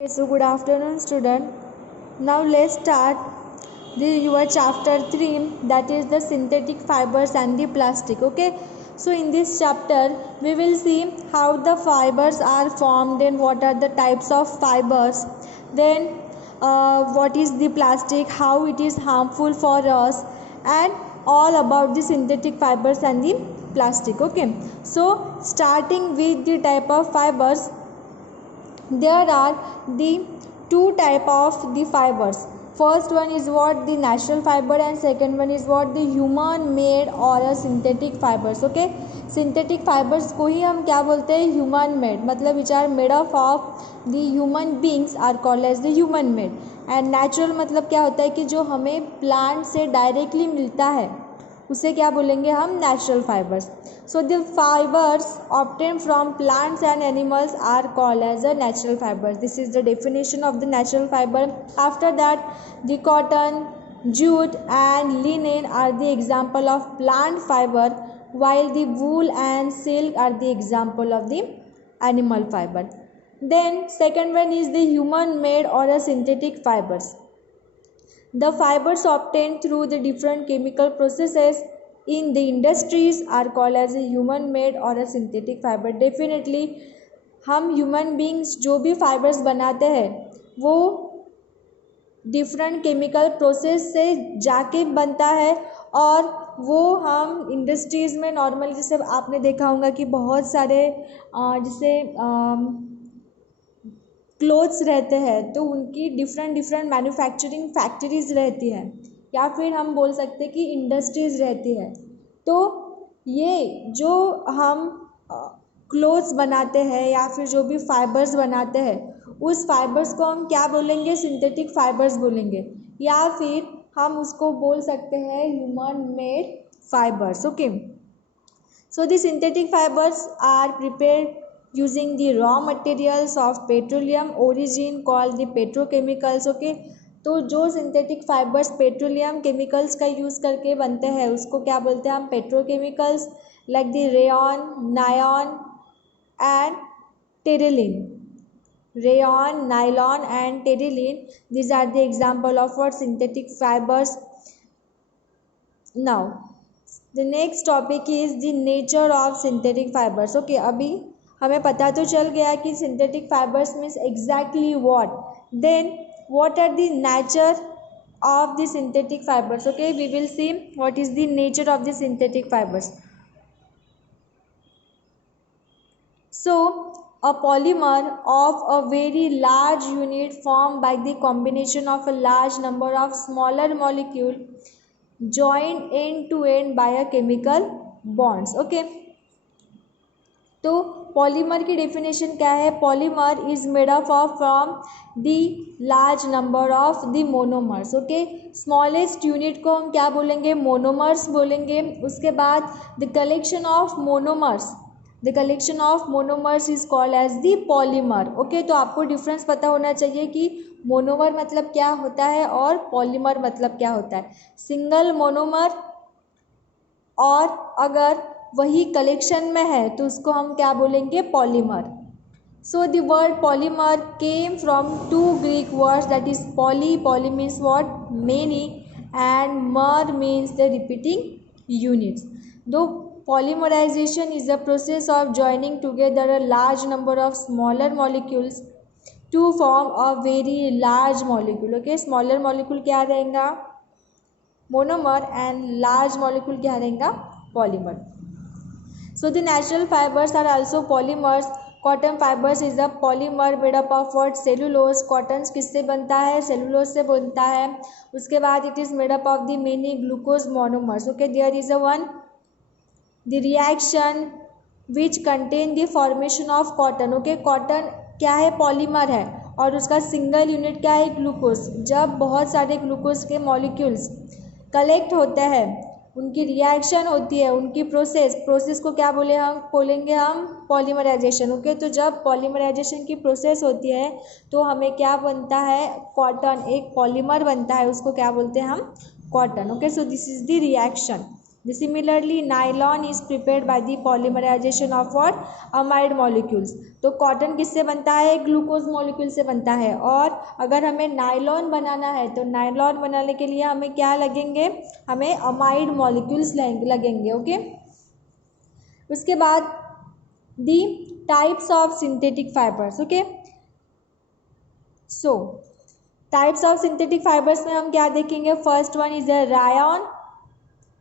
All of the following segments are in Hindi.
So good afternoon student. Now let's start your chapter 3, that is the synthetic fibers and the plastic. Okay, so in this chapter we will see how the fibers are formed and what are the types of fibers, then what is the plastic, how it is harmful for us, and all about the synthetic fibers and the plastic. Okay, so starting with the type of fibers, there are the two type of the fibers. First one is what the natural fiber and second one is what the human made or a synthetic fibers. Okay, synthetic fibers को ही हम क्या बोलते हैं, human made, मतलब which are made up of the human beings are called as the human made. and natural मतलब क्या होता है कि जो हमें प्लांट से डायरेक्टली मिलता है उसे क्या बोलेंगे हम, natural fibres. So the fibres obtain from plants and animals are called as a natural fibres. This is the definition of the natural fibre. After that the cotton, jute and linen are the example of plant fiber, while the wool and silk are the example of the animal fiber. Then second one is the human made or a synthetic fibers. The fibers obtained through the different chemical processes in the industries are called as a human made or a synthetic fiber. Definitely हम human beings जो भी fibers बनाते हैं वो डिफरेंट केमिकल प्रोसेस से जाके बनता है, और वो हम इंडस्ट्रीज़ में नॉर्मली जैसे आपने देखा होगा कि बहुत सारे जैसे क्लोथ्स रहते हैं तो उनकी डिफरेंट मैन्युफैक्चरिंग फैक्ट्रीज रहती हैं, या फिर हम बोल सकते हैं कि इंडस्ट्रीज़ रहती है. तो ये जो हम क्लोथ्स बनाते हैं या फिर जो भी फाइबर्स बनाते हैं उस फाइबर्स को हम क्या बोलेंगे, सिंथेटिक फाइबर्स बोलेंगे, या फिर हम उसको बोल सकते हैं human made fibres. Okay, so the synthetic fibres are prepared using the raw materials of petroleum origin called the petrochemicals. Okay, तो जो सिंथेटिक फाइबर्स पेट्रोलियम केमिकल्स का यूज़ करके बनते हैं उसको क्या बोलते हैं हम, petrochemicals, like the rayon, nylon and Terylene. Rayon, nylon and Terylene, these are the example of what, synthetic fibers. Now the next topic is the nature of synthetic fibers. Okay, अभी हमें पता तो चल गया कि synthetic fibres means exactly what, then what are the nature of the synthetic fibres. Okay, we will see what is the nature of the synthetic fibres. So a polymer of a very large unit formed by the combination of a large number of smaller molecules joined end to end by a chemical bonds. Okay, तो पॉलीमर की डेफिनेशन क्या है, polymer is made up of from the large number of the monomers. Okay, smallest unit को हम क्या बोलेंगे, मोनोमर्स बोलेंगे. उसके बाद the collection of monomers, the collection of monomers is called as the polymer. Okay, तो आपको डिफरेंस पता होना चाहिए कि मोनोमर मतलब क्या होता है और पॉलीमर मतलब क्या होता है. सिंगल मोनोमर, और अगर वही कलेक्शन में है तो उसको हम क्या बोलेंगे, polymer. So the word polymer came from two Greek words, that is poly, poly means what, many, and mer means the repeating units. दो polymerization is the process of joining together a large number of smaller molecules to form a very large molecule. Okay, smaller molecule क्या रहेगा, monomer, and large molecule क्या रहेगा, polymer. So the natural fibers are also polymers. Cotton fibers is a polymer made up of what, cellulose. Cotton किससे बनता है, cellulose से बनता है. उसके बाद it is made up of the many glucose monomers. Okay, there is a one, the reaction which contain the formation of cotton. Okay, cotton क्या है, पॉलीमर है, और उसका सिंगल यूनिट क्या है, ग्लूकोज. जब बहुत सारे ग्लूकोज के मॉलिक्यूल्स कलेक्ट होते हैं, उनकी रिएक्शन होती है, उनकी प्रोसेस को क्या बोलेंगे हम, पॉलीमराइजेशन. ओके, तो जब पॉलीमराइजेशन की प्रोसेस होती है तो हमें क्या बनता है, कॉटन, एक पॉलीमर बनता है, उसको क्या बोलते हैं हम, cotton. Okay, so this is the reaction. Similarly, nylon is prepared by the polymerization of what? amide molecules. तो कॉटन किससे बनता है? ग्लूकोज मॉलिक्यूल से बनता है. और अगर हमें नायलॉन बनाना है तो नायलॉन बनाने के लिए हमें क्या लगेंगे? हमें अमाइड मॉलिक्यूल्स लगेंगे. ओके. उसके बाद the types of synthetic fibres. Okay. So types of synthetic fibres में हम क्या देखेंगे? First one is the Ryan,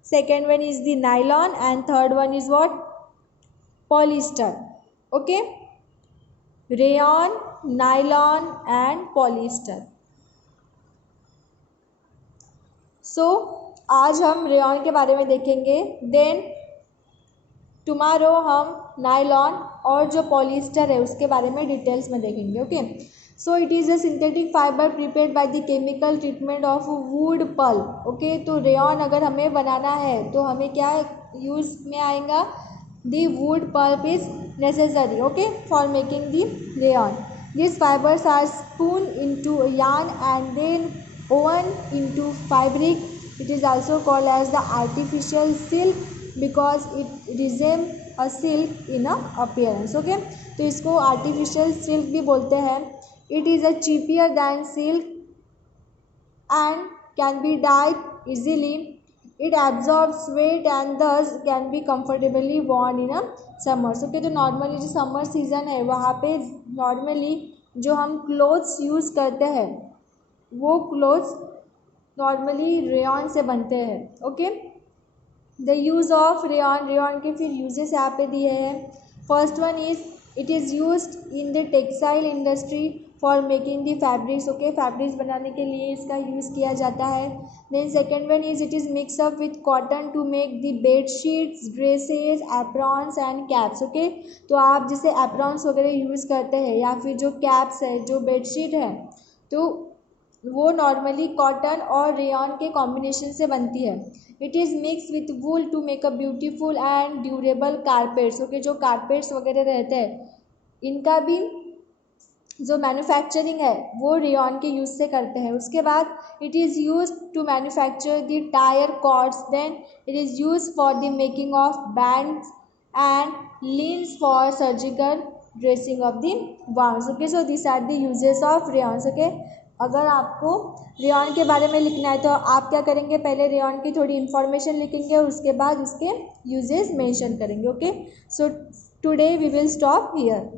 second one is the nylon, and third one is what? polyester. Okay, rayon, nylon and polyester. So आज हम रेयन के बारे में देखेंगे. देन टुमारो हम नायलॉन और जो पॉलिएस्टर है उसके बारे में डिटेल्स में देखेंगे. Okay. So it is a synthetic fibre prepared by the chemical treatment of wood pulp. Okay. तो रेयन अगर हमें बनाना है तो हमें क्या यूज़ में आएगा? The wood pulp is necessary. Okay, for making the rayon. This fibres are spun into yarn and then woven into fabric. It is also called as the artificial silk because it resembles a silk in a appearance. Okay, तो इसको artificial silk भी बोलते हैं. It is a cheaper than silk and can be dyed easily. It absorbs sweat and thus can be comfortably worn in a summer. Okay, तो नॉर्मली जो समर सीजन है वहाँ पे नॉर्मली जो हम क्लोथ्स यूज़ करते हैं वो क्लोथ्स नॉर्मली रेयन से बनते हैं. Okay. The use of rayon. Rayon के फिर यूजेस यहाँ पे दिए हैं. First one is it is used in the textile industry for making the fabrics. Okay, fabrics बनाने के लिए इसका यूज़ किया जाता है. Then second one is it is mix up with cotton to make the bedsheets, dresses, aprons and caps. Okay, तो आप जैसे एप्रॉन्स वगैरह यूज़ करते हैं या फिर जो कैप्स है, जो बेडशीट है, तो वो नॉर्मली कॉटन और रेयन के कॉम्बिनेशन से बनती है. It is mix with wool to make a beautiful and durable carpets. Okay, जो कारपेट्स वगैरह रहते हैं इनका भी जो मैन्युफैक्चरिंग है वो रेयन के यूज़ से करते हैं. उसके बाद it is use to manufacture the tyre cords. Then it is use for the making of bands and lints for surgical dressing of the wounds. Okay, so this are the uses of rayons. Okay, अगर आपको रेयन के बारे में लिखना है तो आप क्या करेंगे? पहले रेयन की थोड़ी इन्फॉर्मेशन लिखेंगे और उसके बाद उसके यूजेस मेंशन करेंगे. Okay, so today we will stop here.